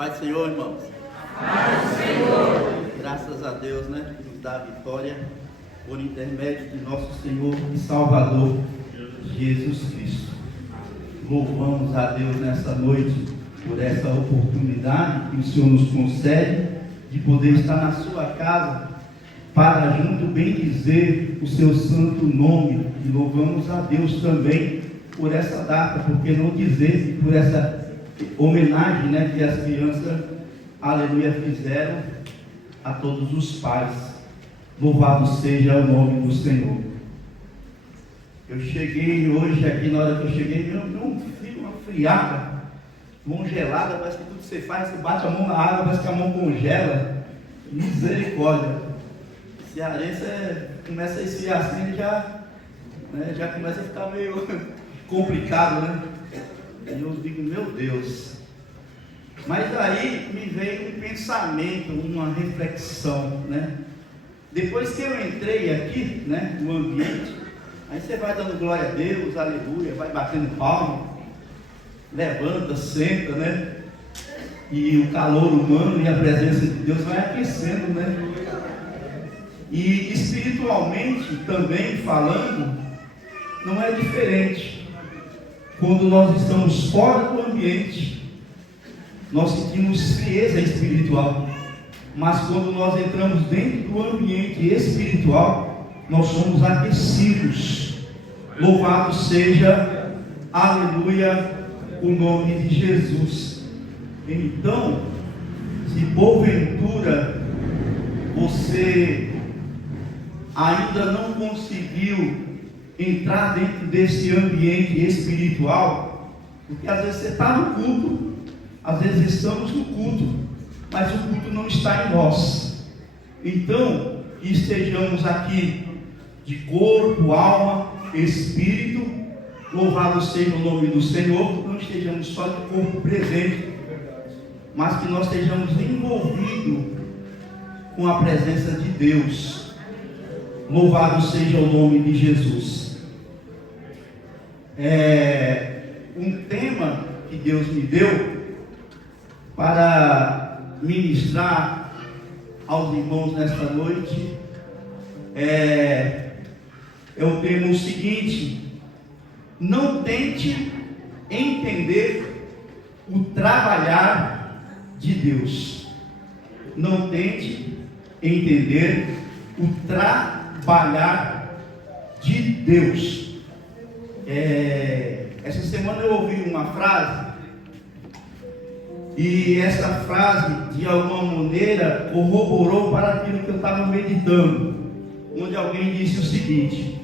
Paz do Senhor, irmãos. Paz do Senhor. Graças a Deus, né, que nos dá a vitória por intermédio de nosso Senhor e Salvador, Jesus Cristo. Louvamos a Deus nessa noite por essa oportunidade que o Senhor nos concede de poder estar na sua casa para junto bendizer o seu santo nome. E louvamos a Deus também por essa data, porque não dizer por essa homenagem, né, que as crianças, aleluia, fizeram a todos os pais. Louvado seja o nome do Senhor. Eu cheguei hoje aqui, na hora que eu cheguei, deu uma friada, mão gelada, parece que tudo que você faz, você bate a mão na água, parece que a mão congela. Misericórdia. Cearense começa a esfriar assim, ele já começa a ficar meio complicado, né? E eu digo, meu Deus. Mas aí me veio um pensamento, uma reflexão, né? Depois que eu entrei aqui, né, no ambiente, aí você vai dando glória a Deus, aleluia, vai batendo palma, levanta, senta, né? E o calor humano e a presença de Deus vai aquecendo, né? E espiritualmente também falando, não é diferente. Quando nós estamos fora do ambiente, nós sentimos frieza espiritual. Mas quando nós entramos dentro do ambiente espiritual, nós somos aquecidos. Louvado seja, aleluia, o nome de Jesus. Então, se porventura você ainda não conseguiu entrar dentro desse ambiente espiritual, porque às vezes você está no culto, às vezes estamos no culto, mas o culto não está em nós. Então, que estejamos aqui de corpo, alma, espírito, louvado seja o nome do Senhor, não estejamos só de corpo presente, mas que nós estejamos envolvidos com a presença de Deus. Louvado seja o nome de Jesus. Um tema que Deus me deu para ministrar aos irmãos nesta noite é o tema seguinte: não tente entender o trabalhar de Deus. Não tente entender o trabalhar de Deus. Essa semana eu ouvi uma frase, e essa frase de alguma maneira corroborou para aquilo que eu estava meditando, onde alguém disse o seguinte: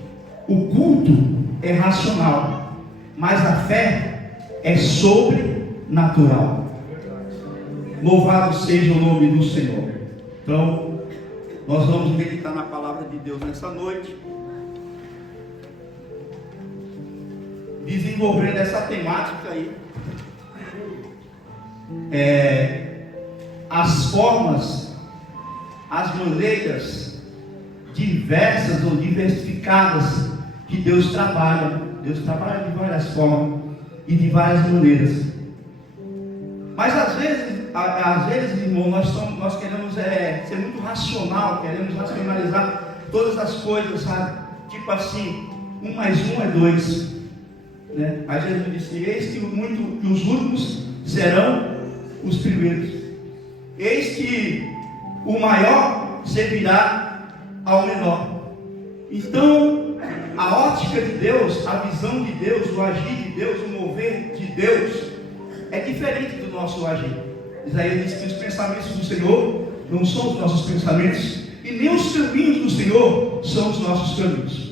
o culto é racional, mas a fé é sobrenatural. Louvado seja o nome do Senhor. Então, nós vamos meditar na palavra de Deus nessa noite, desenvolvendo essa temática aí. As formas, as maneiras diversas ou diversificadas que Deus trabalha. Deus trabalha de várias formas e de várias maneiras. Mas às vezes, irmão, nós queremos ser muito racional, queremos racionalizar todas as coisas, sabe? Tipo assim, 1 mais 1 é 2. Né? Aí Jesus disse: eis que os últimos serão os primeiros. Eis que o maior servirá ao menor. Então, a ótica de Deus, a visão de Deus, o agir de Deus, o mover de Deus é diferente do nosso agir. Isaías diz que os pensamentos do Senhor não são os nossos pensamentos, e nem os caminhos do Senhor são os nossos caminhos.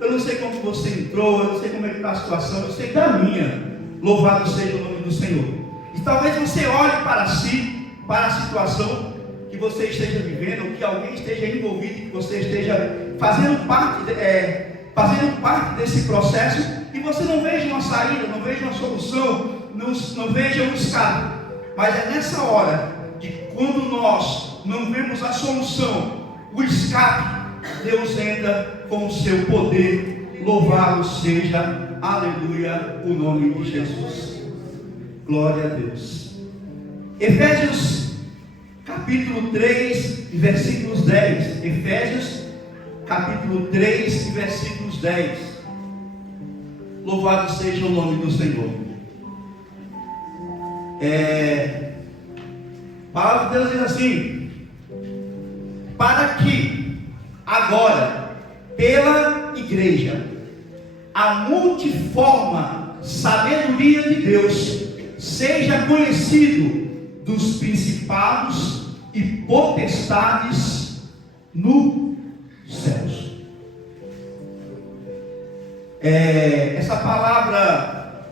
Eu não sei como você entrou, eu não sei como é que está a situação, eu sei da minha. Louvado seja o nome do Senhor. E talvez você olhe para si, para a situação que você esteja vivendo, ou que alguém esteja envolvido, que você esteja fazendo parte desse processo, e você não veja uma saída, não veja uma solução, não veja um escape. Mas é nessa hora que, quando nós não vemos a solução, o escape, Deus entra com o seu poder. Louvado seja, aleluia, o nome de Jesus. Glória a Deus. Efésios capítulo 3, versículos 10. Efésios capítulo 3, versículos 10. Louvado seja o nome do Senhor. A palavra de Deus diz assim: para que agora, pela igreja, a multiforme sabedoria de Deus seja conhecido dos principados e potestades nos céus. Essa palavra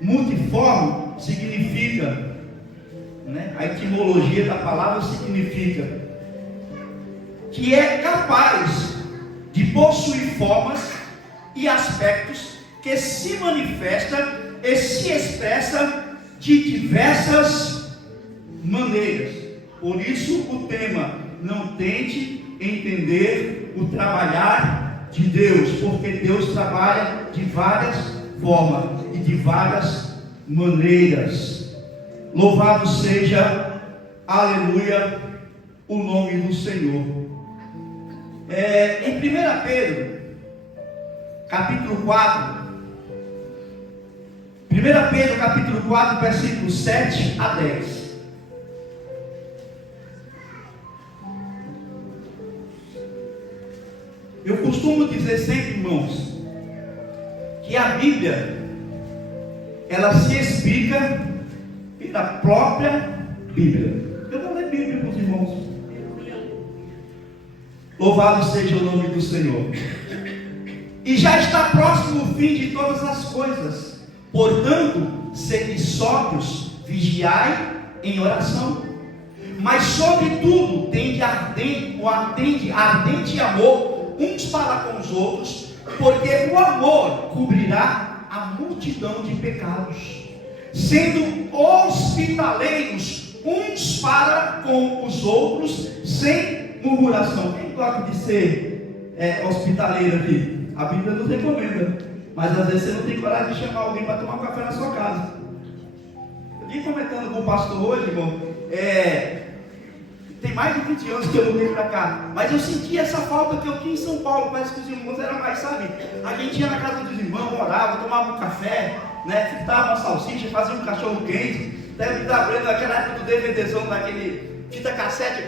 multiforme significa, a etimologia da palavra significa que é capaz de possuir formas e aspectos que se manifesta e se expressa de diversas maneiras. Por isso o tema: não tente entender o trabalhar de Deus, porque Deus trabalha de várias formas e de várias maneiras. Louvado seja, aleluia, o nome do Senhor. Em 1 Pedro capítulo 4, 1 Pedro capítulo 4, versículos 7 a 10. Eu costumo dizer sempre, irmãos, que a Bíblia, ela se explica pela própria Bíblia. Eu vou ler Bíblia para os irmãos. Louvado seja o nome do Senhor. E já está próximo o fim de todas as coisas. Portanto, sede sóbrios, vigiai em oração. Mas sobretudo, tende ardente amor uns para com os outros, porque o amor cobrirá a multidão de pecados. Sendo hospitaleiros uns para com os outros, sem murmuração. Quem gosta de ser hospitaleiro aqui? A Bíblia nos recomenda, mas às vezes você não tem coragem de chamar alguém para tomar um café na sua casa. Eu vim comentando com o pastor hoje, irmão, tem mais de 20 anos que eu mudei para cá, mas eu senti essa falta que eu tinha em São Paulo. Parece que os irmãos eram mais, sabe? A gente ia na casa dos irmãos, orava, tomava um café, fritava uma salsicha, fazia um cachorro quente. Deve estar lembrando daquela época do DVDzão, daquele fita cassete.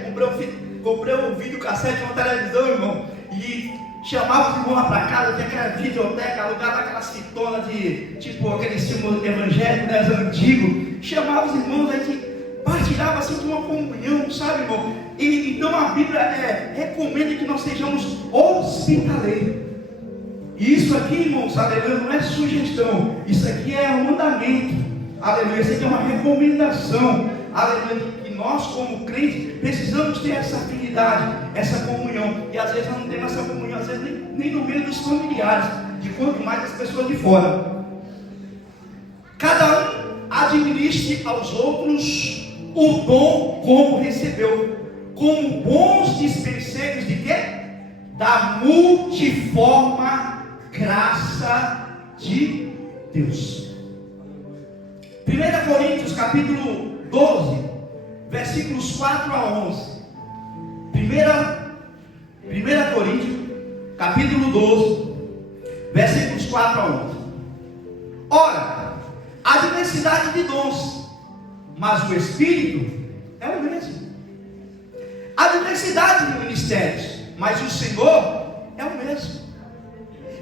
Comprei um vídeo cassete, uma televisão, irmão, e chamava os irmãos lá para casa, tinha aquela videoteca, alugava aquelas fitonas de, tipo, aquele filme evangélico, antigo. Chamava os irmãos, a gente partilhava assim de uma comunhão, sabe, irmão? Então a Bíblia recomenda que nós sejamos hospitaleiros. E isso aqui, irmãos, aleluia, não é sugestão, isso aqui é um mandamento, aleluia, isso aqui é uma recomendação, aleluia, que nós como crentes precisamos ter essa afinidade, essa comunhão. E às vezes nós não temos essa comunhão, às vezes nem no meio dos familiares, de quanto mais as pessoas de fora. Cada um administre aos outros o dom como recebeu, como bons dispenseiros de quê? Da multiforme graça de Deus. 1 Coríntios capítulo 12, versículos 4 a 11. 1 Coríntios capítulo 12, versículos 4 a 11. Ora, há diversidade de dons, mas o Espírito é o mesmo. Há diversidade de ministérios, mas o Senhor é o mesmo.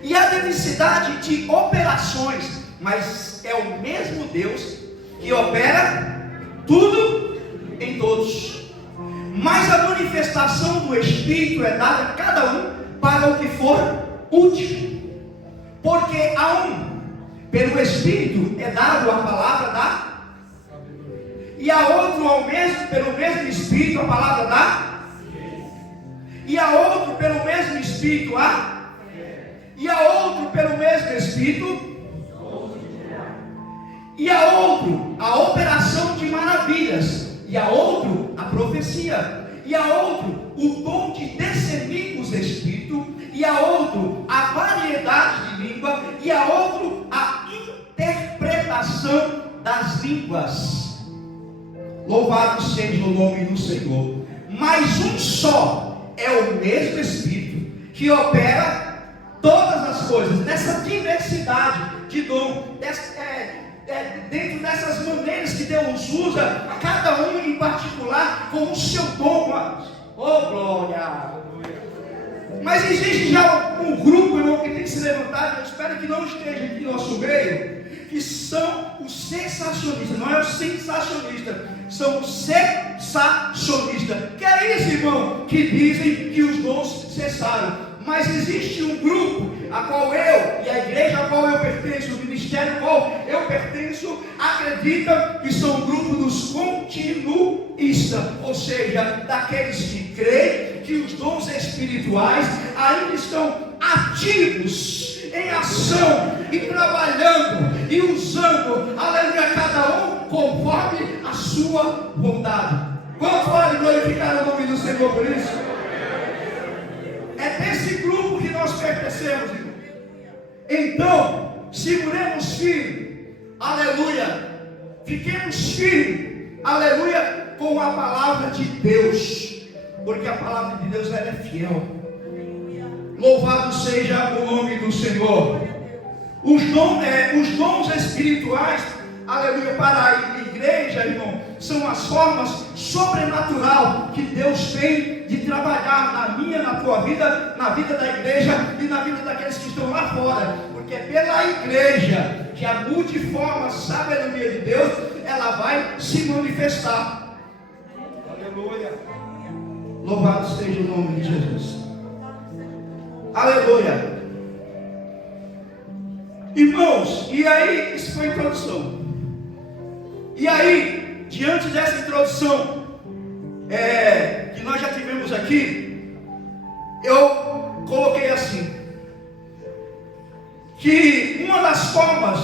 E há diversidade de operações, mas é o mesmo Deus que opera tudo em todos. Mas a manifestação do Espírito é dada a cada um para o que for útil. Porque a um, pelo Espírito, é dado a palavra da, e a outro pelo mesmo Espírito a palavra da, e a outro pelo mesmo Espírito e a outro pelo mesmo Espírito, e a outro a operação de maravilhas, e a outro a profecia, e a outro o dom de discernir os espíritos, e a outro a variedade de língua, e a outro a interpretação das línguas. Louvado seja o nome do Senhor. Mas um só é o mesmo Espírito que opera todas as coisas, nessa diversidade de dom, dentro dessas maneiras que Deus usa, cada um em particular com o seu dom. Oh, glória! Mas existe já um grupo, irmão, que tem que se levantar, eu espero que não esteja aqui no nosso meio, que são os sensacionistas. Não é o sensacionista, são os cessacionistas. Que é isso, irmão? Que dizem que os dons cessaram. Mas existe um grupo a qual eu e a igreja a qual eu pertenço, o ministério a qual eu pertenço, acredita que são o grupo dos continuistas, ou seja, daqueles que creem que os dons espirituais ainda estão ativos, em ação e trabalhando e usando, aleluia, cada um conforme a sua vontade. Quanto pode glorificar o nome do Senhor por isso? É desse grupo que nós pertencemos, irmão. Então, seguremos firme, aleluia, fiquemos firmes, aleluia, com a palavra de Deus, porque a palavra de Deus ela é fiel. Louvado seja o nome do Senhor. Os dons espirituais, aleluia, para a igreja, irmão, são as formas sobrenatural que Deus tem de trabalhar na minha, na tua vida, na vida da igreja e na vida daqueles que estão lá fora, porque é pela igreja que a multiforme sabedoria de Deus ela vai se manifestar. Aleluia. Louvado seja o nome de Jesus. Aleluia. Irmãos, e aí, isso foi a introdução. E aí, diante dessa introdução que nós já tivemos aqui, eu coloquei assim, que uma das formas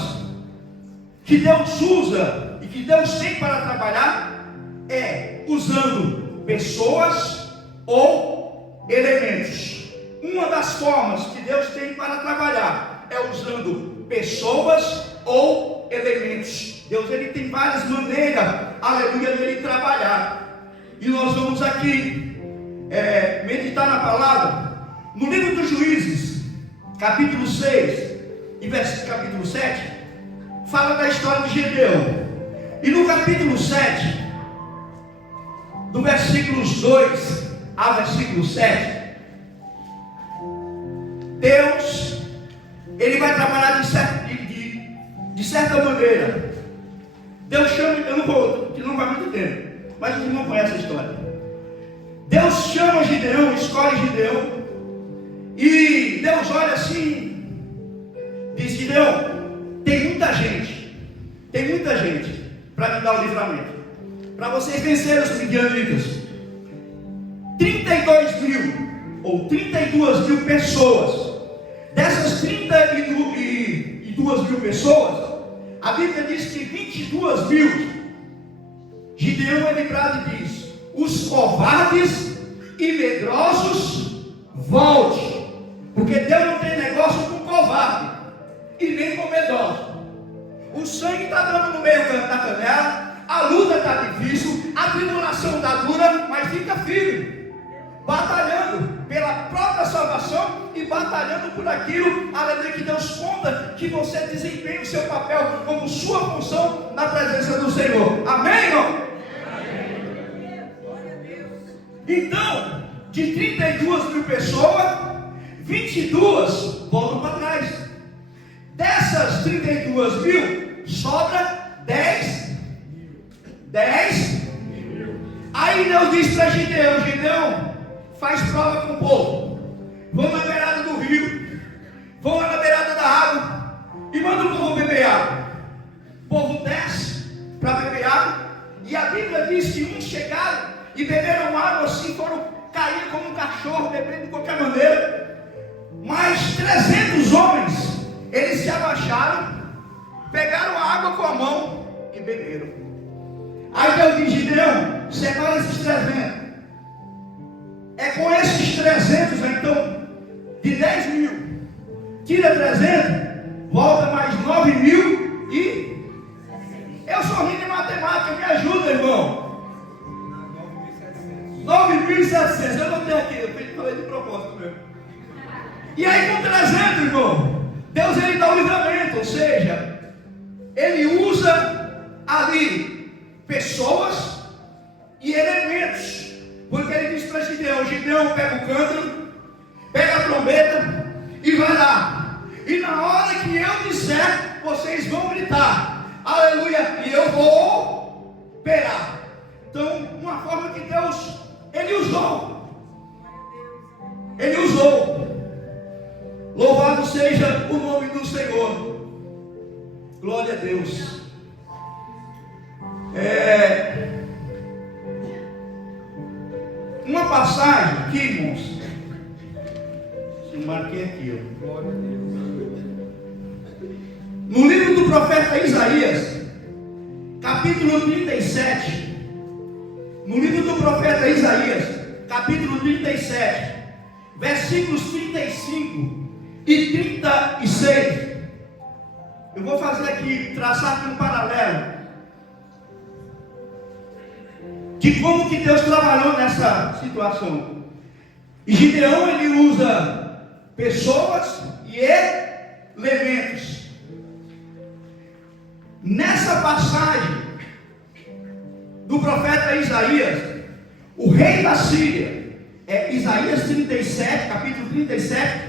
que Deus usa e que Deus tem para trabalhar é usando pessoas ou elementos. Uma das formas que Deus tem para trabalhar é usando pessoas ou elementos. Deus ele tem várias maneiras, aleluia, dele trabalhar. E nós vamos aqui meditar na palavra, no livro dos Juízes, capítulo 6 e capítulo 7, fala da história de Gideão. E no capítulo 7, do versículos 2 ao versículo 7, Deus, ele vai trabalhar de certa maneira. Deus chama, eu não vou, que não vai muito tempo, mas o irmão conhece a história. Deus chama Gideão, escolhe Gideão, e Deus olha assim, diz: Gideão, tem muita gente para me dar o livramento, para vocês vencerem os midianitas. 32 mil pessoas. Dessas 32 mil pessoas, a Bíblia diz que 22 mil, Gideão é lembrado e diz: os covardes e medrosos, volte, porque Deus não tem negócio com covarde e nem com medroso. O sangue está dando no meio da canela, a luta está difícil, a tribulação está dura, mas fica firme, batalhando pela própria salvação e batalhando por aquilo, aleluia, que Deus conta que você desempenha o seu papel como sua função na presença do Senhor. Amém, irmão? Amém. Então, de 32 mil pessoas, 22 voltam para trás. Dessas 32 mil, sobra 10. Aí Deus diz para Gideão: Gideão, faz prova com o povo. Vão na beirada do rio, vão na beirada da água e manda o povo beber água. O povo desce para beber água, e a Bíblia diz que uns chegaram e beberam água assim, foram cair como um cachorro, bebendo de qualquer maneira. Mas 300 homens, eles se abaixaram, pegaram a água com a mão e beberam. Aí Deus diz: Gideão, separa esses 300. É com esses 300, então, de 10 mil, tira 300, volta mais 9 mil e... Eu sou ruim de matemática, me ajuda, irmão. 1.700, eu não tenho aqui, eu falei de propósito mesmo. E aí com 300, irmão, Deus ele dá o livramento, ou seja, ele usa ali pessoas e elementos, porque ele diz para Gideão pega o cântaro, pega a trombeta e vai lá, e na hora que eu disser, vocês vão gritar, aleluia, e eu vou operar. Então, uma forma que Deus, ele usou, louvado seja o nome do Senhor, glória a Deus. Uma passagem aqui, irmãos, eu marquei aqui, ó. Glória a Deus. No livro do profeta Isaías, capítulo 37, no livro do profeta Isaías, capítulo 37, versículos 35 e 36, eu vou fazer aqui, traçar aqui um paralelo de como que Deus trabalhou nessa situação. E Gideão ele usa pessoas e elementos. Nessa passagem do profeta Isaías, o rei da Síria, Isaías 37, capítulo 37,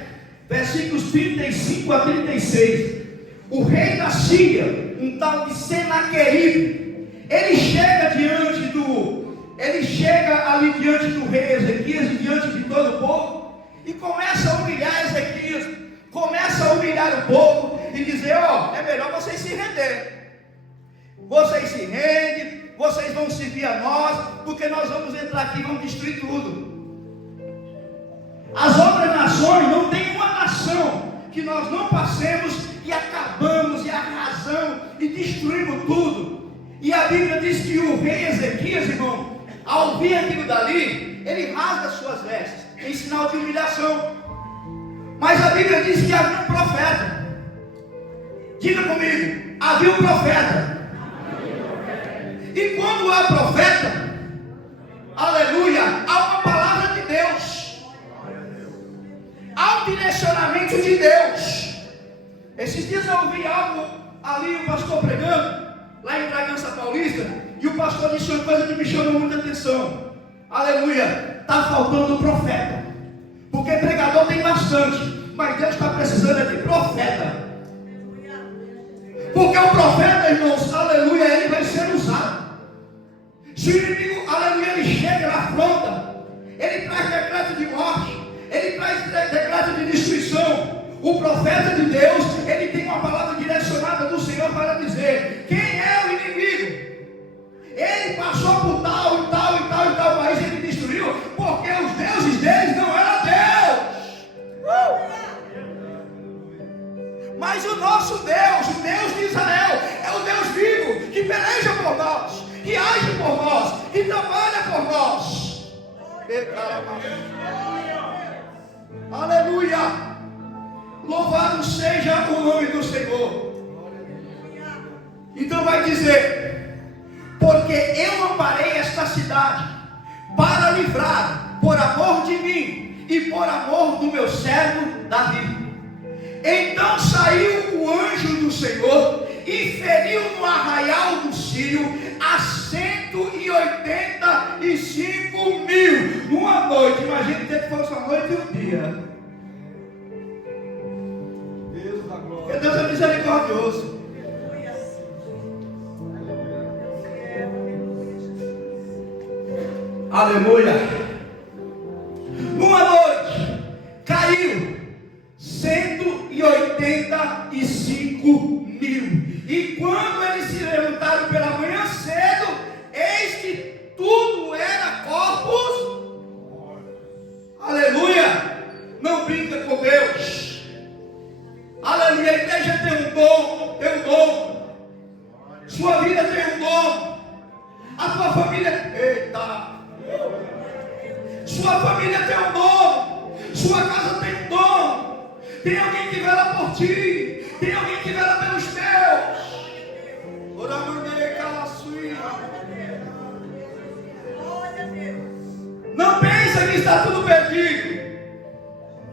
versículos 35 a 36. O rei da Síria, um tal de Senaqueribe, ele chega ali diante do rei Ezequias e diante de todo o povo e começa a humilhar Ezequias, começa a humilhar o povo e dizer: é melhor vocês se renderem. Vocês se rendem, vocês vão servir a nós, porque nós vamos entrar aqui e vamos destruir tudo. As outras nações, não tem uma nação que nós não passemos e acabamos, e arrasamos, e destruímos tudo. E a Bíblia diz que o rei Ezequias, irmão, ao ouvir aquilo dali, ele rasga as suas vestes, em sinal de humilhação. Mas a Bíblia diz que havia um profeta. Diga comigo, havia um profeta. E quando há profeta, aleluia, há uma palavra de Deus, há um direcionamento de Deus. Esses dias eu ouvi algo ali, o pastor pregando, lá em Bragança Paulista, e o pastor disse uma coisa que me chamou muita atenção. Aleluia, está faltando profeta, porque pregador tem bastante, mas Deus está precisando de profeta. Porque o profeta, irmãos, aleluia, ele vai ser usado. Se o inimigo, aleluia, ele chega, ele afronta, ele traz decreto de morte, ele traz decreto de destruição. O profeta de Deus, ele tem uma palavra direcionada do Senhor para dizer: quem é o inimigo? Ele passou por tal e tal e tal e tal país e ele destruiu, porque os deuses deles não eram Deus. Mas o nosso Deus, o Deus de Israel, é o Deus vivo, que peleja por nós, que age por nós, que trabalha por nós. Aleluia! Louvado seja o nome do Senhor. Então vai dizer: porque eu amparei esta cidade para livrar, por amor de mim e por amor do meu servo Davi. Então saiu o anjo do Senhor e feriu no arraial do Sírio a 185.000 numa noite. Imagina que fosse uma noite e um dia. Porque Deus é misericordioso. Aleluia. Numa noite caiu 185.000. E quando eles se levantaram pela manhã cedo, eis que tudo era corpos. Aleluia. Não brinca com Deus. Aleluia. A igreja tem um dom, tem um dom. Sua vida tem um dom. A tua família, eita, sua família tem um dom. Sua casa tem um dom. Tem alguém que vela por ti. Tem alguém que vela pelos teus. Não pense tudo perdido,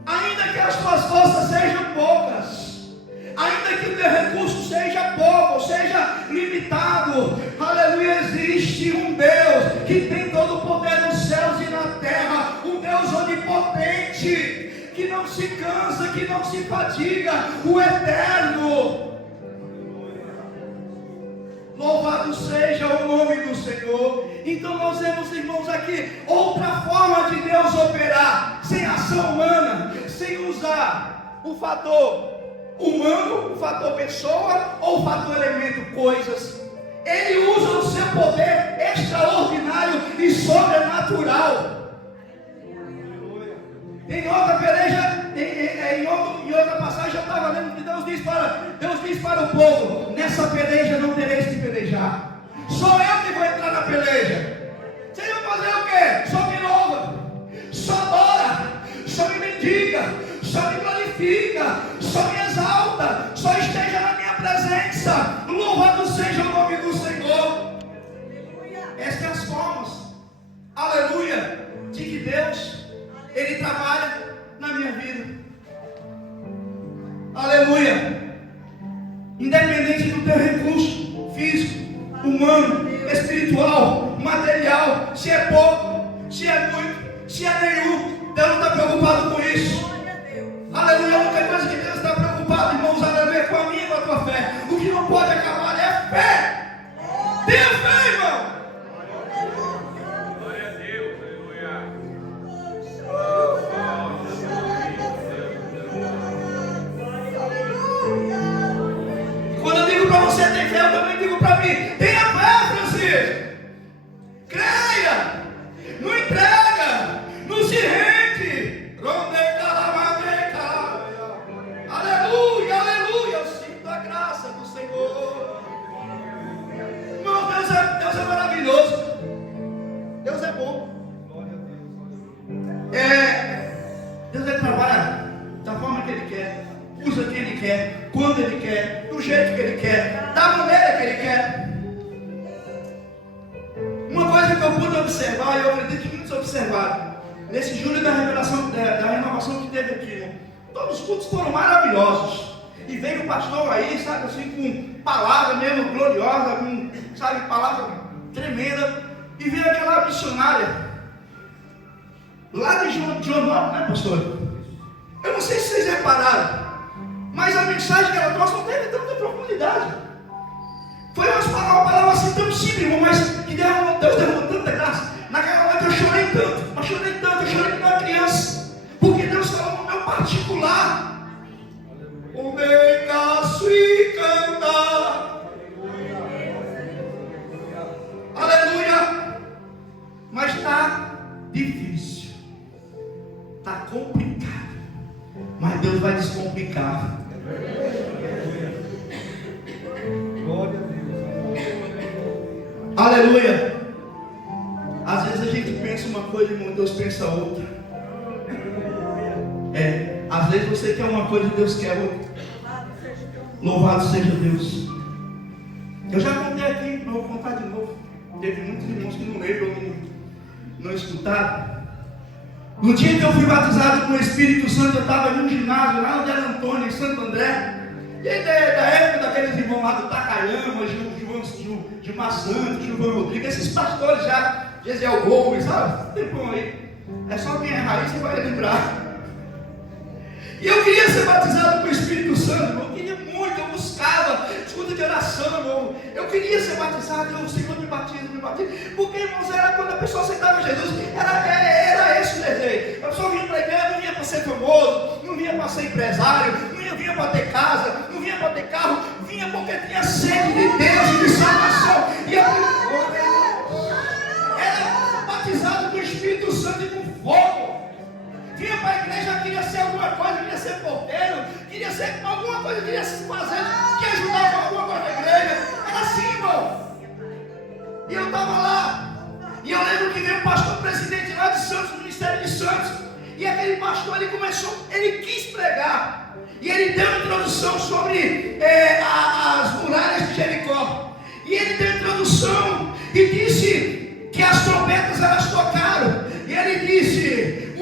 ainda que as tuas forças sejam poucas, ainda que o teu recurso seja pouco, ou seja limitado, aleluia, existe um Deus que tem todo o poder nos céus e na terra, um Deus onipotente, que não se cansa, que não se fadiga, o eterno. Louvado seja o nome do Senhor. Então nós vemos, irmãos, aqui outra forma de Deus operar, sem ação humana, sem usar o fator humano, o fator pessoa, ou o fator elemento, coisas. Ele usa o seu poder extraordinário e sobrenatural. Em outra peleja, em outra passagem, eu estava lendo que Deus diz para o povo: nessa peleja não tereis que pelejar, sou eu que vou entrar na peleja. Vocês vão fazer o quê? Só me louva, só adora, só me bendiga, só me glorifica, só me exalta, só esteja na minha presença. Louvado seja o nome do Senhor. Estas são as formas, aleluia, de que Deus, Ele trabalha na minha vida. Aleluia. Independente do teu recurso físico, humano, espiritual, material, se é pouco, se é muito, se é nenhum, Deus não está preocupado com isso. Aleluia. A única coisa que Deus está preocupado, irmãos, aleluia, com a minha e com a tua fé. O que não pode acabar é a fé. Tenha fé, irmão. Para você ter fé, eu também digo para mim: tenha fé, Francisco. Creia, não entrega, não se rende. Aleluia, aleluia. Eu sinto a graça do Senhor. Irmão, Deus é maravilhoso. Deus é bom. Deus trabalha da forma que Ele quer, usa quem Ele quer, quando Ele quer, do jeito que Ele quer, da maneira que Ele quer. Uma coisa que eu pude observar, e eu acredito que muitos observaram, nesse julho da revelação, da renovação que teve aqui, né? Todos os cultos foram maravilhosos. E veio o pastor aí, sabe, assim, com palavra mesmo gloriosa, com, sabe, palavra tremenda. E veio aquela missionária, lá de Joanópolis, né, pastor? Eu não sei se vocês repararam, mas a mensagem que ela trouxe não teve tanta profundidade. Foi uma palavra assim tão simples, irmão, mas que Deus derramou tanta graça. Naquela hora eu chorei tanto, eu chorei como uma criança, porque Deus falou no meu particular. O meu caso e cantar. Aleluia. Mas está difícil, está complicado, mas Deus vai descomplicar. Glória a Deus. Aleluia. Às vezes a gente pensa uma coisa, irmão, Deus pensa outra. Às vezes você quer uma coisa e Deus quer outra. Louvado seja Deus. Eu já contei aqui, mas vou contar de novo. Teve muitos irmãos que não lembram, não escutaram. No dia que eu fui batizado com o Espírito Santo, eu estava em um ginásio lá no Del Antônio, em Santo André. E aí, da época daqueles irmãos lá do Takayama, Gilmar Santos, Gilvan Rodrigues, esses pastores já, Gesiel Gomes, sabe? Tempão aí. É só quem é raiz que vai lembrar. E eu queria ser batizado com o Espírito Santo, eu queria muito, eu buscava escuta de oração, irmão. Eu queria ser batizado, o Senhor me batiza. Porque, irmãos, era quando a pessoa aceitava Jesus, era esse o desejo. A pessoa vinha para a igreja, não vinha para ser famoso, não vinha para ser empresário, não vinha para ter casa, não vinha para ter carro, vinha porque tinha sede de Deus e de salvação. E era batizado com o Espírito Santo e com fogo. Vinha para a igreja, queria ser alguma coisa, queria ser porteiro, queria ser alguma coisa, queria se fazer, que ajudava alguma coisa na igreja. Era assim, irmão. E eu estava lá, e eu lembro que veio o pastor presidente lá de Santos, do Ministério de Santos, e aquele pastor, ele quis pregar, e ele deu uma introdução sobre as muralhas de Jericó, e ele deu uma introdução, e disse que as trombetas elas tocaram, e ele disse: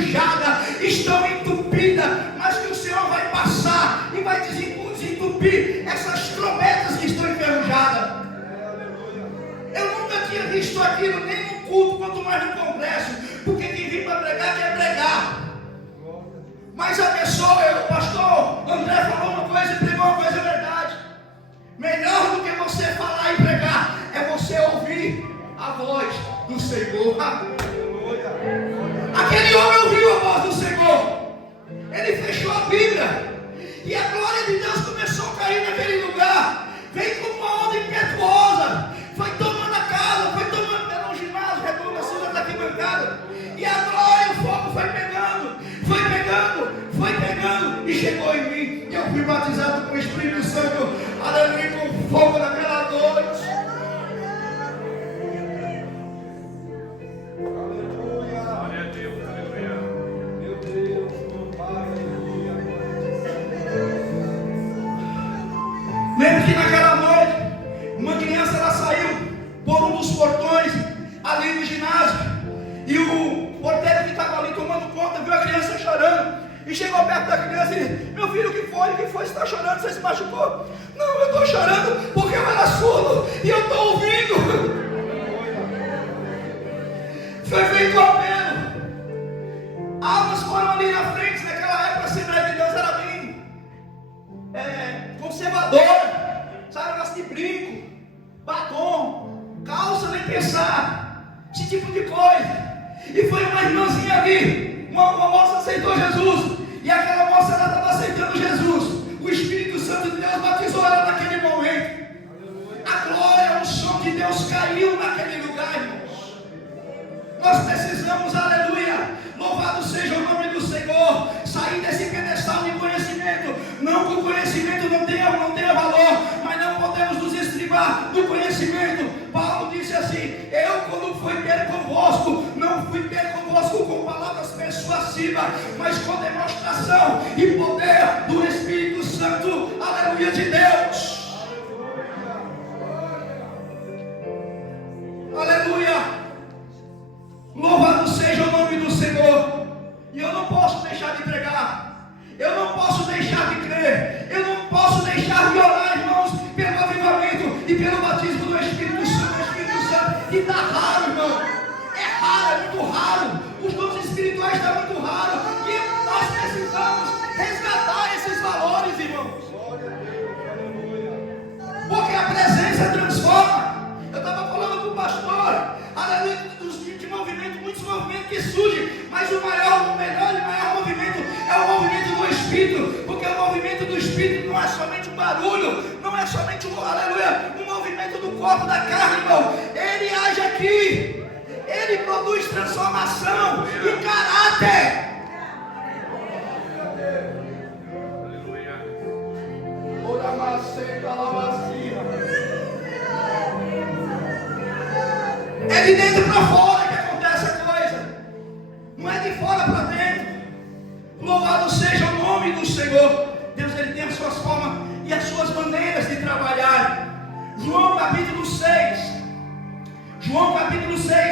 enferrujadas, estão entupidas, mas que o Senhor vai passar e vai desentupir essas trombetas que estão enferrujadas. Eu nunca tinha visto aquilo, nem no culto, quanto mais no congresso, porque quem vem para pregar quer pregar. Mas a pessoa, o pastor André falou uma coisa e pregou uma coisa, verdade. Melhor do que você falar e pregar é você ouvir a voz do Senhor. Aquele homem ouviu a voz do Senhor. Ele fechou a Bíblia e a glória de Deus começou a cair naquele lugar. Veio como uma onda impetuosa, foi tomando a casa, foi tomando, era um ginásio redondo assim na arquibancada, e a glória, o fogo foi pegando e chegou em mim. E eu fui batizado com o Espírito Santo, aleluia, com fogo naquela noite. Lembro que naquela noite, uma criança ela saiu por um dos portões ali no ginásio, e o porteiro que estava ali tomando conta viu a criança chorando e chegou perto da criança e disse: meu filho, o que foi? Você está chorando? Você se machucou? Não, eu estou chorando porque eu era surdo e eu estou ouvindo. Foi feito o apelo. Almas foram ali na frente. Naquela época a Assembleia de Deus era bem conservadora, sabe, negócio de brinco, batom, calça, nem pensar, esse tipo de coisa. E foi uma irmãzinha ali, uma moça aceitou Jesus, e aquela moça ela estava aceitando Jesus. O Espírito Santo de Deus batizou ela naquele momento. A glória, o som de Deus caiu naquele lugar, irmãos. Nós precisamos, aleluia, louvado seja o nome do Senhor, sair desse pedestal de conhecimento. Não que o conhecimento não tenha valor, mas não podemos nos estribar do conhecimento. Paulo disse assim: eu, quando fui ter convosco, não fui ter convosco com palavras persuasivas, mas com demonstração e poder do Espírito Santo, aleluia, de Deus. Aleluia. Louvado seja o nome do Senhor. E eu não posso deixar de pregar, eu não posso deixar de crer, eu não posso deixar de orar, irmãos, pelo avivamento e pelo batismo do Espírito Santo. E está raro, irmão, é raro, é muito raro. Os dons espirituais estão muito raros, e nós precisamos resgatar esses valores, irmãos, porque a presença transforma. Eu estava falando com o pastor, aleluia, de movimento, muitos movimentos que surgem, mas o melhor e maior movimento é o movimento do Espírito, porque o movimento do Espírito não é somente um barulho, não é somente um movimento do corpo, da carne, irmão. Ele age aqui, ele produz transformação e caráter. É de dentro para fora que acontece a coisa, não é de fora para dentro. Louvado seja o nome do Senhor. Deus, ele tem as suas formas e as suas maneiras de trabalhar. João capítulo 6,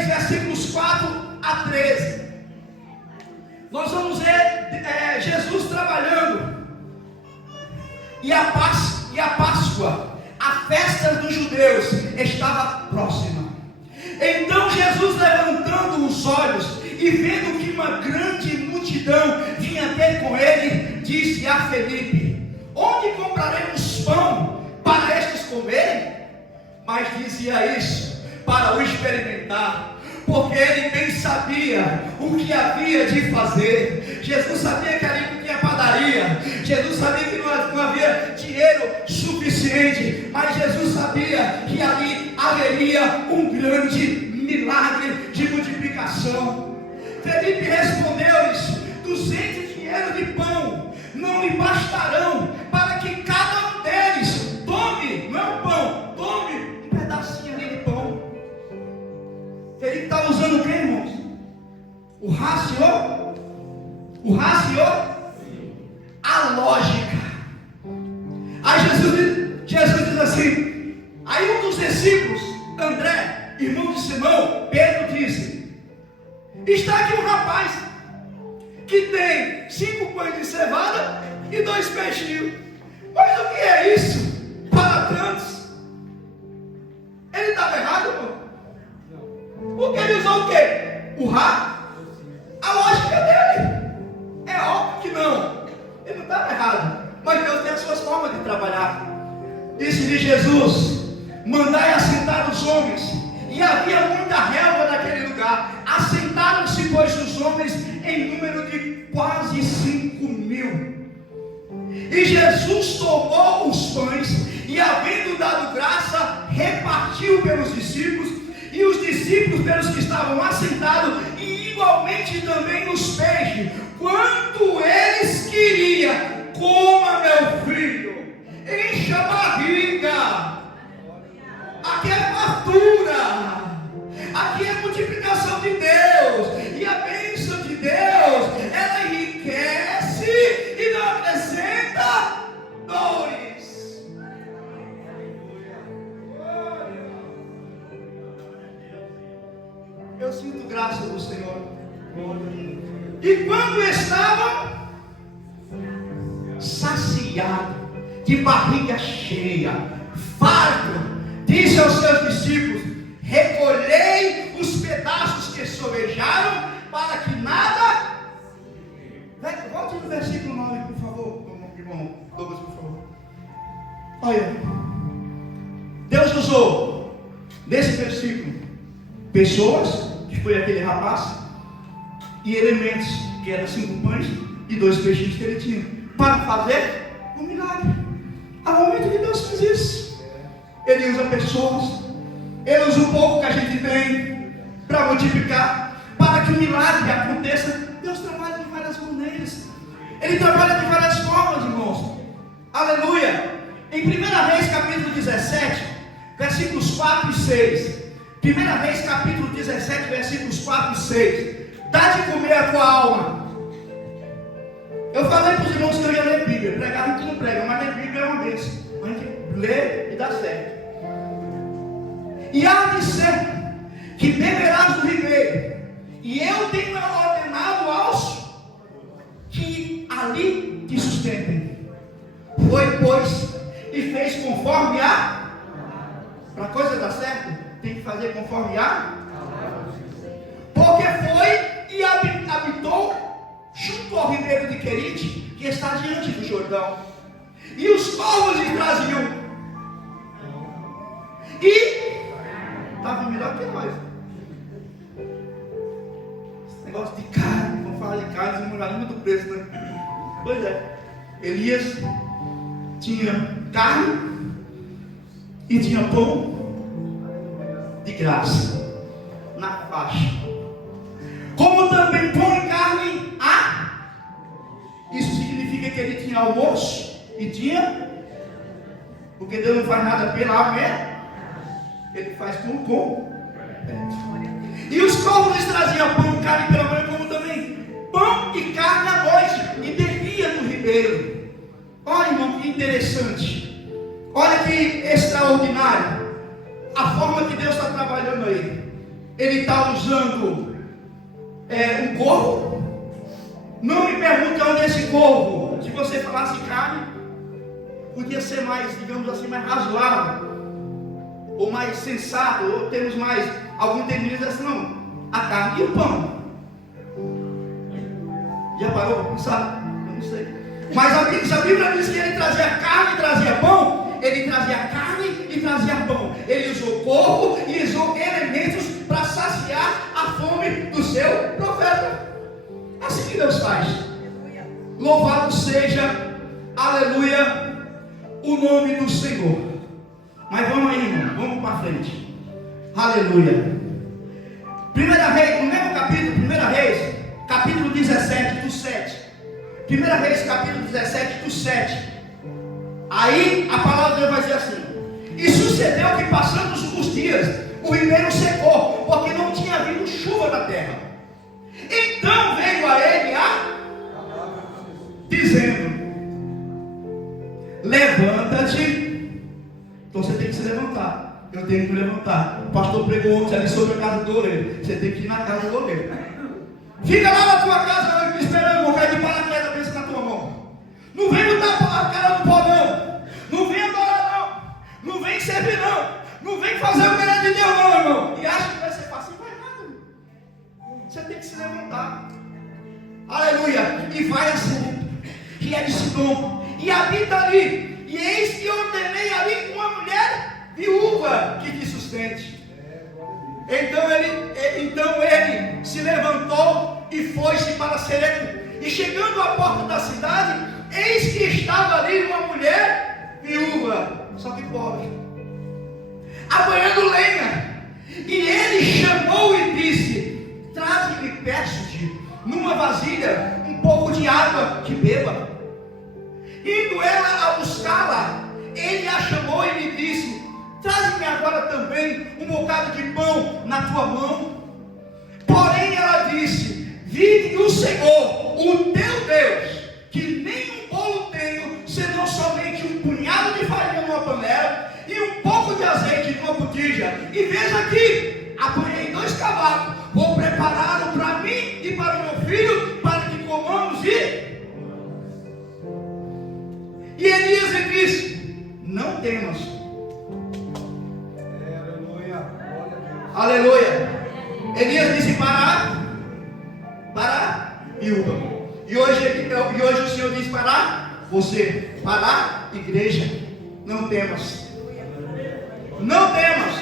versículos 4 a 13. Nós vamos ver Jesus trabalhando, e a Páscoa, a festa dos judeus, estava próxima. Então Jesus, levantando os olhos e vendo que uma grande multidão vinha ter com ele, disse a Felipe: onde compraremos pão para estes comerem? Mas dizia isso para o experimentar, porque ele bem sabia o que havia de fazer. Jesus sabia que ali não tinha padaria, Jesus sabia que não havia dinheiro suficiente, mas Jesus sabia que ali haveria um grande milagre de multiplicação. Felipe respondeu-lhes: 200 dinheiros de pão não lhe bastarão para que cada um deles tome, não é um pão, tome um pedacinho ali de pão. Felipe está usando o que, irmãos? O raciocínio, a lógica. Aí Jesus diz assim, aí um dos discípulos, André, irmão de Simão, Pedro, disse: está aqui um rapaz que tem 5 pães de cevada e 2 peixinhos. Mas o que é isso para tantos? Ele estava errado, irmão? Porque ele usou o quê? O rato? A lógica dele. É óbvio que não. Ele não estava errado. Mas Deus tem as suas formas de trabalhar. Disse-lhe Jesus: mandai assentar os homens. E havia muita relva naquele lugar. Assentaram-se, pois, os homens em número de quase 5.000. E Jesus tomou os pães e, havendo dado graça, repartiu pelos discípulos, e os discípulos pelos que estavam assentados, e igualmente também os peixes, quanto eles queriam. Coma, meu filho, encha a barriga. Aqui é fartura, aqui é multiplicação de Deus, e a bênção de Deus, ela enriquece e não acrescenta dores. Eu sinto graça do Senhor. E quando estavam saciados, de barriga cheia, farto, disse aos seus discípulos: recolhei os pedaços que sobejaram, para que nada. Volte no versículo 9, por favor, irmão Douglas, por favor. Olha, Deus usou nesse versículo pessoas, que foi aquele rapaz, e elementos, que eram 5 pães e 2 peixinhos que ele tinha, para fazer um milagre. Há momento que Deus faz isso. Ele usa pessoas, Ele usa o pouco que a gente tem para multiplicar, para que o milagre aconteça. Deus trabalha de várias maneiras, Ele trabalha de várias formas, irmãos. Aleluia. Em 1 Reis capítulo 17, versículos 4 e 6. 1 Reis capítulo 17, versículos 4 e 6. Dá de comer a tua alma. Eu falei para os irmãos que eu ia ler Bíblia. Pregar a gente não prega, mas ler Bíblia é uma bênção. A gente lê e dá certo. E há de ser que beberás do ribeiro, e eu tenho ordenado aos que ali te sustentem. Foi, pois, e fez conforme a. Para a coisa dar certo, tem que fazer conforme a. Porque foi e habitou junto ao ribeiro de Querite, que está diante do Jordão. E os povos lhe traziam. E estava melhor que nós. Esse negócio de carne, vamos falar de carne, vamos na língua do preço, né? Pois é. Elias tinha carne e tinha pão de graça na faixa. Como também pão e carne há. Isso significa que ele tinha almoço e tinha. Porque Deus não faz nada pela merda. Ele faz tudo com. E os povos lhes traziam pão e carne pela manhã, como também pão e carne à noite, e bebia no ribeiro. Olha, irmão, que interessante. Olha que extraordinário a forma que Deus está trabalhando aí. Ele está usando um corvo. Não me pergunte onde é esse corvo. Se você falasse carne, podia ser mais, digamos assim, mais razoável, ou mais sensato, ou temos mais algum termino assim, não, a carne e o pão. Já parou para pensar? Eu não sei. Mas a Bíblia diz que ele trazia carne e trazia pão. Ele trazia carne e trazia pão. Ele usou corpo e usou elementos para saciar a fome do seu profeta. É assim que Deus faz. Louvado seja, aleluia, o nome do Senhor. Mas vamos aí, irmão, vamos para frente. Aleluia. 1 Reis, no mesmo capítulo, 1 Reis, capítulo 17, do 7. 1 Reis, capítulo 17, do 7. Aí a palavra de Deus vai dizer assim: e sucedeu que, passando os dias, o ribeiro secou, porque não tinha havido chuva na terra. Então veio a ele dizendo: levanta-te. Então você tem que se levantar. Eu tenho que me levantar. O pastor pregou ontem ali sobre a casa do oleiro. Você tem que ir na casa do oleiro. Fica lá na tua casa esperando entendeu não, irmão? E acha que vai ser fácil? Não vai nada, irmão. Você tem que se levantar. Aleluia. E vai a Sarepta, que é de Sidom, e habita ali. E eis que ordenei ali uma mulher viúva que te sustente. Então ele se levantou e foi-se para Sarepta. E chegando à porta da cidade, eis que estava ali uma mulher viúva, só que pobre, apanhando lenha. E ele chamou e disse: traze-me, peço-te, numa vasilha, um pouco de água que beba. Indo ela a buscá-la, ele a chamou e lhe disse: traze-me agora também um bocado de pão na tua mão. Porém ela disse: vive o Senhor, o teu Deus, que nem um bolo tenho, senão somente um punhado de farinha numa panela e um pouco de azeite numa botija. E veja aqui, apanhei 2 cavalos, vou prepará-lo para mim e para o meu filho, para que comamos E Elias lhe disse: não temas. Aleluia. Elias disse: para viúva. E hoje o Senhor diz para você, para igreja: não temas. Não temas.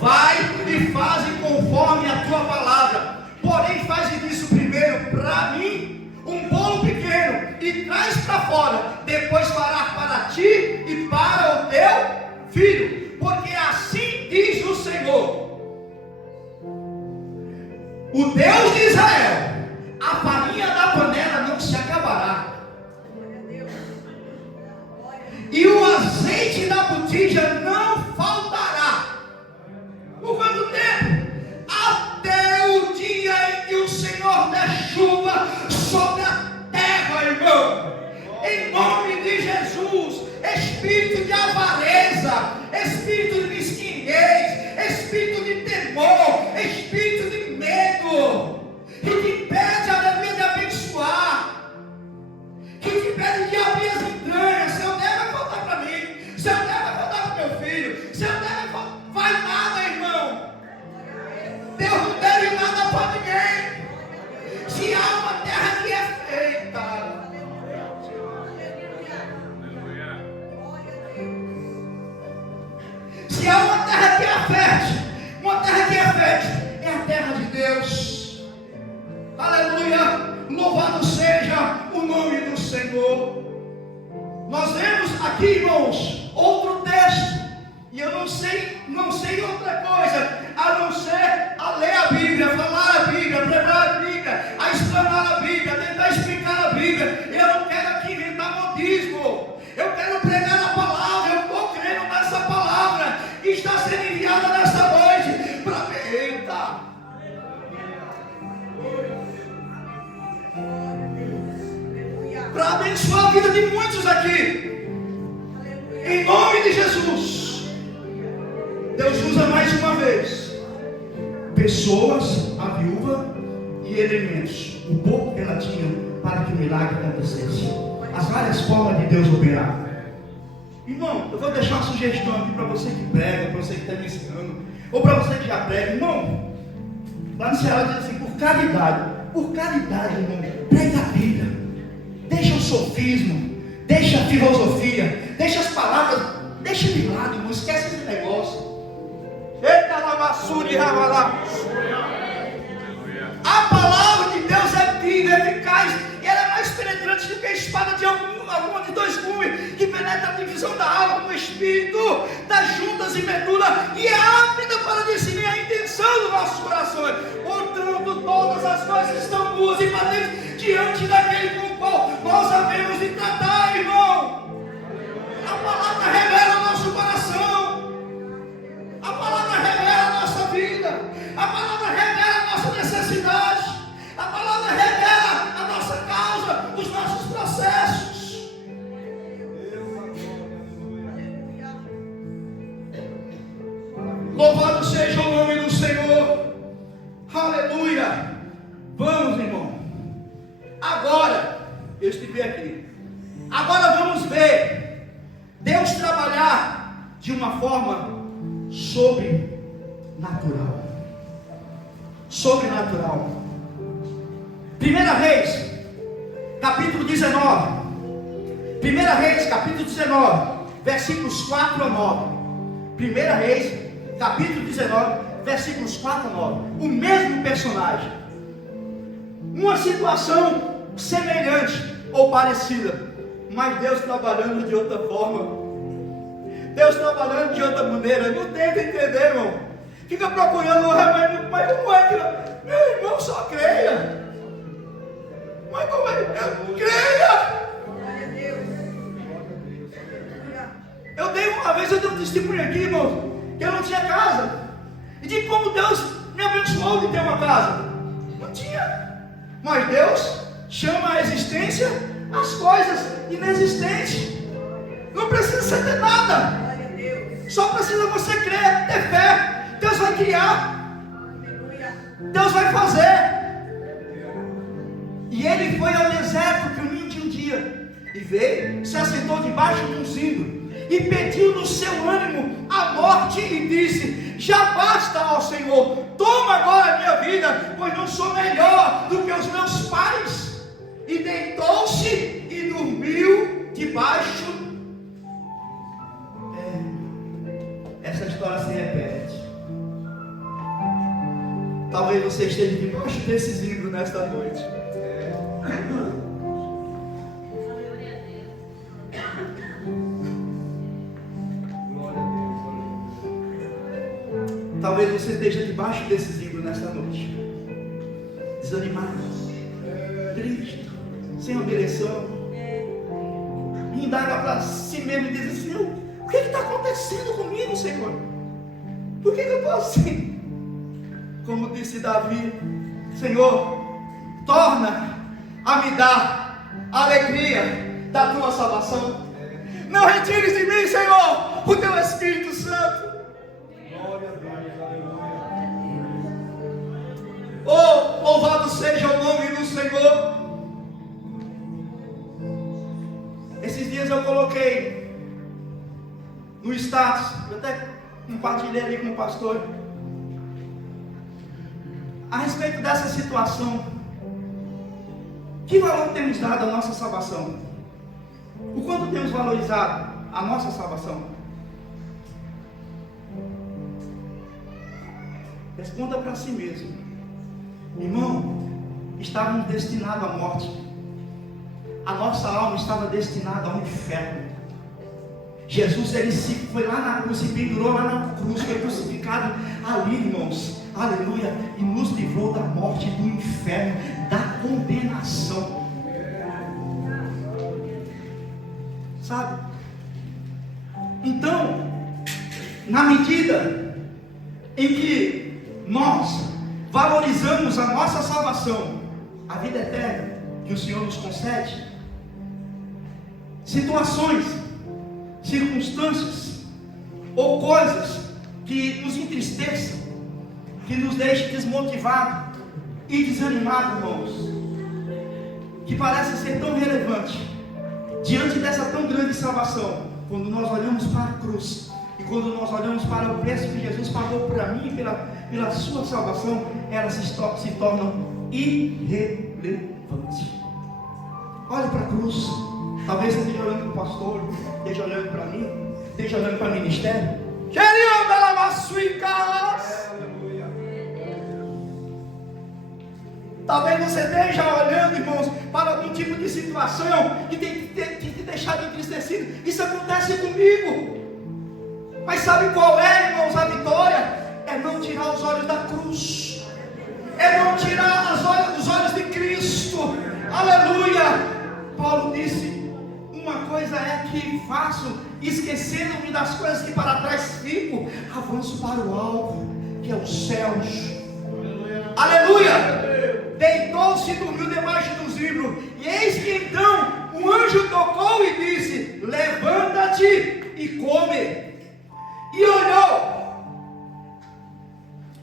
Vai e faze conforme a tua palavra. Porém faze disso primeiro para mim um bolo pequeno e traz para fora. Depois fará para ti e para o teu filho. Porque assim diz o Senhor, o Deus de Israel: a farinha da panela não se acabará, e o azeite da botija não faltará. Por quanto tempo? Até o dia em que o Senhor der chuva sobre a terra, irmão. Em nome de Jesus. Espírito de avareza, espírito de mesquinhez, espírito de temor, espírito de medo, que te impede, aleluia, de abençoar, que te impede de abrir as entranhas. Seu Deus vai faltar para mim, seu Deus vai faltar para o meu filho, seu Deus vai faltar. Vai nada, irmão. Deus não deve nada para ninguém. Se há uma terra que é feita, se há uma terra que é fértil, uma terra que é fértil, é a terra de Deus. Aleluia. Louvado seja o nome do Senhor. Nós vemos aqui, irmãos, outro texto. E eu não sei outra coisa a não ser a ler a Bíblia, falar a Bíblia, preparar a Bíblia, a explanar a Bíblia, tentar explicar a Bíblia. Eu não quero aqui inventar modismo. Eu quero pregar a palavra. Eu estou crendo nessa palavra que está sendo enviada nesta noite para abençoar a vida de muitos aqui. Em nome de Jesus. Deus usa mais uma vez pessoas, a viúva e elementos, o pouco que ela tinha, para que o milagre acontecesse. As várias formas de Deus operar. Irmão, eu vou deixar uma sugestão aqui para você que prega, para você que está me ensinando, ou para você que já prega. Irmão, lá no Ceará diz assim: por caridade, irmão, prega a Bíblia, deixa o sofismo, deixa a filosofia, deixa as palavras, deixa de lado, irmão, esquece esse negócio. Eita, lavassura e ramalá. A palavra de Deus é viva, é eficaz, e ela é mais penetrante do que a espada de alguma de 2 gumes, que penetra a divisão da alma do espírito, das juntas e medula, e é ápida para discernir a intenção dos nossos corações. Portanto, todas as coisas estão nuas e patentes diante daquele com o qual nós havemos de tratar, irmão. A palavra revela o nosso coração. A palavra revela a nossa vida. A palavra revela a nossa necessidade. A palavra revela a nossa causa, os nossos processos. Louvado seja o nome do Senhor. Aleluia. Vamos, irmão. Agora, eu estive aqui. Agora vamos ver Deus trabalhar de uma forma natural, sobrenatural. 1 Reis, capítulo 19. 1 Reis, capítulo 19, versículos 4 a 9. 1 Reis, capítulo 19, versículos 4 a 9. O mesmo personagem. Uma situação semelhante ou parecida, mas Deus trabalhando de outra forma. Deus trabalhando de outra maneira. Não tenta entender, irmão. Fica procurando, mas como é que meu irmão só creia? Mas como é que creia? Eu dei um testemunho aqui, irmão, que eu não tinha casa. E de como Deus me abençoou de ter uma casa. Não tinha. Mas Deus chama à existência as coisas inexistentes. Não precisa você ter nada. Só precisa você crer, ter fé. Deus vai criar. Deus vai fazer. E ele foi ao deserto caminho de um dia. E veio, se assentou debaixo de um zimbro. E pediu no seu ânimo a morte. E disse: já basta, ó Senhor. Toma agora a minha vida, pois não sou melhor do que os meus pais. E deitou-se e dormiu debaixo. Essa história se repete. Talvez você esteja debaixo desse zimbro nesta noite. Talvez você esteja debaixo desse zimbro nesta noite. Desanimado, triste, sem uma direção. Indaga para si mesmo e diz: Senhor, o que está acontecendo comigo, Senhor? Por que eu estou assim? Como disse Davi: Senhor, torna a me dar a alegria da tua salvação. Não retires de mim, Senhor, o teu Espírito Santo. Glória a Deus, aleluia. Oh, louvado seja o nome do Senhor. Esses dias eu coloquei no status, eu até compartilhei ali com o pastor, a respeito dessa situação. Que valor temos dado à nossa salvação? O quanto temos valorizado a nossa salvação? Responda para si mesmo. Irmão, estávamos destinados à morte. A nossa alma estava destinada ao inferno. Jesus, ele foi lá na cruz, se pendurou lá na cruz, foi crucificado ali, irmãos, aleluia, e nos livrou da morte, do inferno, da condenação. Sabe? Então, na medida em que nós valorizamos a nossa salvação, a vida eterna que o Senhor nos concede, situações, circunstâncias ou coisas que nos entristeçam, que nos deixem desmotivados e desanimados, irmãos, que parece ser tão relevante diante dessa tão grande salvação, quando nós olhamos para a cruz e quando nós olhamos para o preço que Jesus pagou para mim e pela sua salvação, elas se tornam irrelevantes. Olhe para a cruz. Talvez você esteja olhando para o pastor, esteja olhando para mim, esteja olhando para o ministério. Talvez você esteja olhando, irmãos, para algum tipo de situação que tem te deixado entristecido. Isso acontece comigo. Mas sabe qual é, irmãos, a vitória? É não tirar os olhos da cruz. É não tirar os olhos de Cristo. Aleluia. Paulo disse: uma coisa é que faço, esquecendo-me das coisas que para trás fico, avanço para o alvo, que é os céus. Aleluia. Deitou-se e dormiu debaixo do zimbro. E eis que então um anjo tocou e disse: levanta-te e come. E olhou,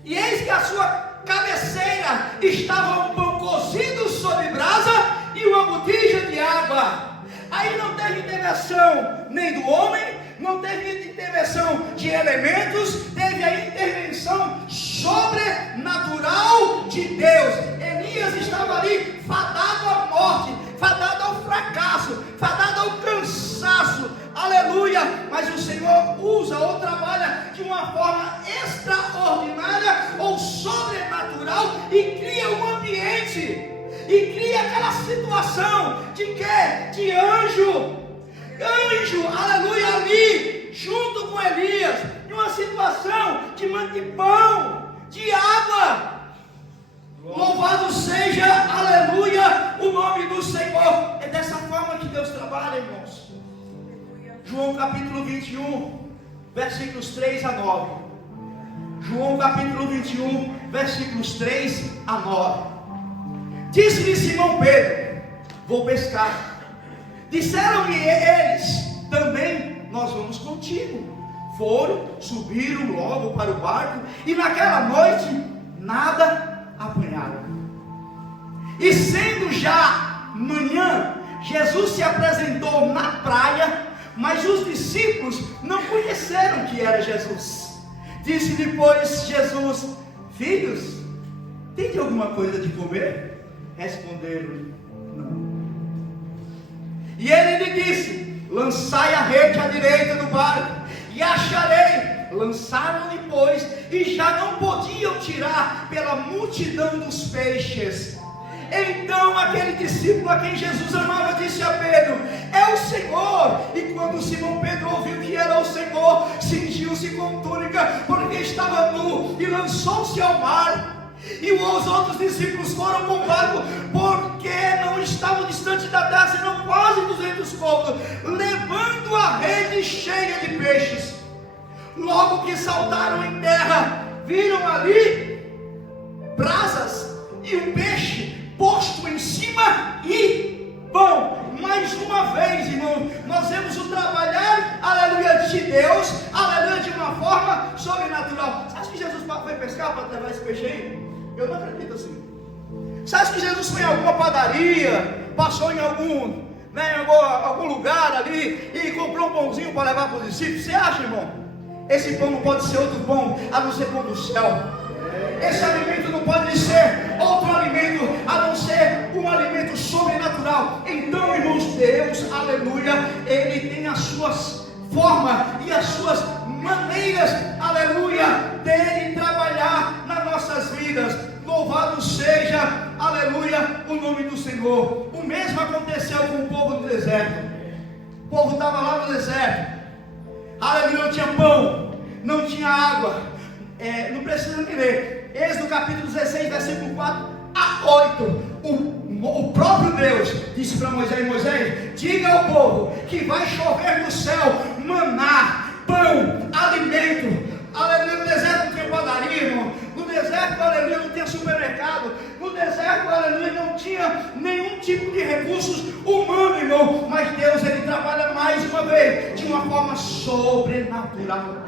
e eis que a sua cabeceira estava um pão cozido sobre brasa e uma botija de água. Aí não teve intervenção nem do homem, não teve intervenção de elementos, teve teve a intervenção sobrenatural de Deus. Elias estava ali fadado à morte, fadado ao fracasso, fadado ao cansaço, aleluia, mas o Senhor usa ou trabalha de uma forma extraordinária ou sobrenatural e cria um ambiente, e cria aquela situação de quê? De anjo, aleluia, ali, junto com Elias, em uma situação de pão, de água. Louvado seja, aleluia, o nome do Senhor. É dessa forma que Deus trabalha, irmãos. João capítulo 21, versículos 3 a 9. João capítulo 21, versículos 3 a 9. Disse-lhe Simão Pedro: vou pescar. Disseram-lhe eles também: nós vamos contigo. Foram, subiram logo para o barco, e naquela noite nada apanharam. E sendo já manhã, Jesus se apresentou na praia, mas os discípulos não conheceram que era Jesus. Disse-lhe, pois, Jesus: filhos, tem alguma coisa de comer? Responderam: não. E ele lhe disse: lançai a rede à direita do barco, e acharei. Lançaram-lhe, pois, e já não podiam tirar pela multidão dos peixes. Então aquele discípulo a quem Jesus amava disse a Pedro: é o Senhor. E quando Simão Pedro ouviu que era o Senhor, cingiu-se com túnica, porque estava nu, e lançou-se ao mar. E os outros discípulos foram com o barco, porque não estavam distante da terra, senão quase 200 côvados, levando a rede cheia de peixes. Logo que saltaram em terra, viram ali brasas e um peixe posto em cima e pão. Mais uma vez, irmão, nós vemos o trabalhar, aleluia, de Deus, aleluia, de uma forma sobrenatural. Você acha que Jesus foi pescar para levar esse peixe aí? Eu não acredito assim. Você acha que Jesus foi em alguma padaria, passou em algum lugar ali e comprou um pãozinho para levar para os discípulos? Você acha, irmão? Esse pão não pode ser outro pão a não ser pão do céu. Esse alimento não pode ser outro alimento a não ser um alimento sobrenatural. Então, irmãos, Deus, aleluia, Ele tem as suas formas e as suas maneiras, aleluia, dele trabalhar nas nossas vidas. Louvado seja, aleluia, o nome do Senhor. O mesmo aconteceu com o povo do deserto. O povo estava lá no deserto, aleluia, não tinha pão, não tinha água. Não precisa me ler. Êxodo capítulo 16, versículo 4 a 8. O próprio Deus disse para Moisés: Moisés, diga ao povo que vai chover do céu maná, pão, alimento. Aleluia, no deserto não tem padaria, irmão. No deserto, aleluia, não tinha supermercado. No deserto, aleluia, não tinha nenhum tipo de recursos humanos, irmão. Mas Deus, Ele trabalha mais uma vez de uma forma sobrenatural.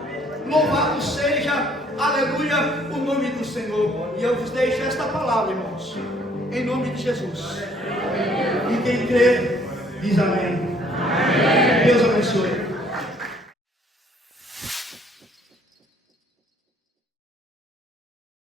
Louvado seja, aleluia, o nome do Senhor. E eu vos deixo esta palavra, irmãos, em nome de Jesus. E quem crê, diz amém.